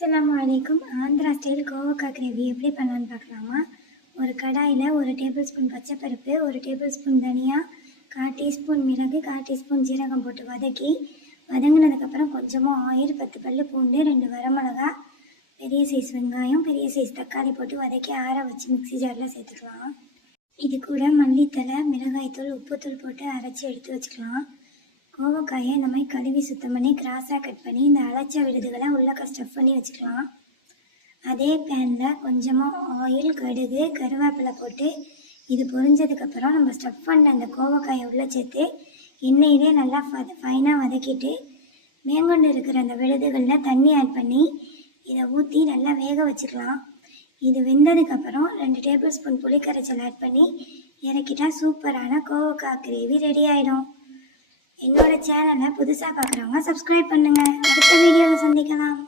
அஸ்ஸலாமு அலைக்கும். ஆந்திரா ஸ்டைல் கோவக்காய் கிரேவி எப்படி பண்ணலான்னு பார்க்கலாமா? ஒரு கடாயில் 1 டேபிள் ஸ்பூன் பச்சைப்பருப்பு, 1 டேபிள் ஸ்பூன் தனியா, 1/4 டீஸ்பூன் மிளகு, 1/4 டீஸ்பூன் ஜீரகம் போட்டு வதங்கினதுக்கப்புறம் கொஞ்சமாக ஆயில், 10 பல்லு பூண்டு, 2 வரமிளகா, பெரிய சைஸ் வெங்காயம், பெரிய சைஸ் தக்காளி போட்டு வதக்கி ஆற வச்சு மிக்ஸி ஜாரில் சேர்த்துக்கலாம். இது கூட மல்லித்தலை, மிளகாய்த்தூள், உப்புத்தூள் போட்டு அரைச்சி எடுத்து வச்சுக்கலாம். கோவக்காயை இந்த மாதிரி கழுவி சுத்தம் பண்ணி கிராஸாக கட் பண்ணி இந்த அரைச்ச விழுதுகளை உள்ளக்க ஸ்டஃப் பண்ணி வச்சுக்கலாம். அதே பேனில் கொஞ்சமாக ஆயில், கடுகு, கருவேப்பிலை போட்டு இது பொரிஞ்சதுக்கப்புறம் நம்ம ஸ்டஃப் பண்ண அந்த கோவக்காயை உள்ளே சேர்த்து எண்ணெயிலே நல்லா ஃபைனாக வதக்கிட்டு மேங்கொண்டு இருக்கிற அந்த விழுதுகளில் தண்ணி ஆட் பண்ணி இதை ஊற்றி நல்லா வேக வச்சுக்கலாம். இது வெந்ததுக்கப்புறம் 2 டேபிள் ஸ்பூன் புளிக்கரைச்சல் ஆட் பண்ணி இறக்கிட்டா சூப்பரான கோவக்காய் கிரேவி ரெடி ஆகிடும். என்னோட சேனலை புதுசாக பார்க்குறவங்க சப்ஸ்கிரைப் பண்ணுங்கள். அடுத்த வீடியோவில் சந்திக்கலாம்.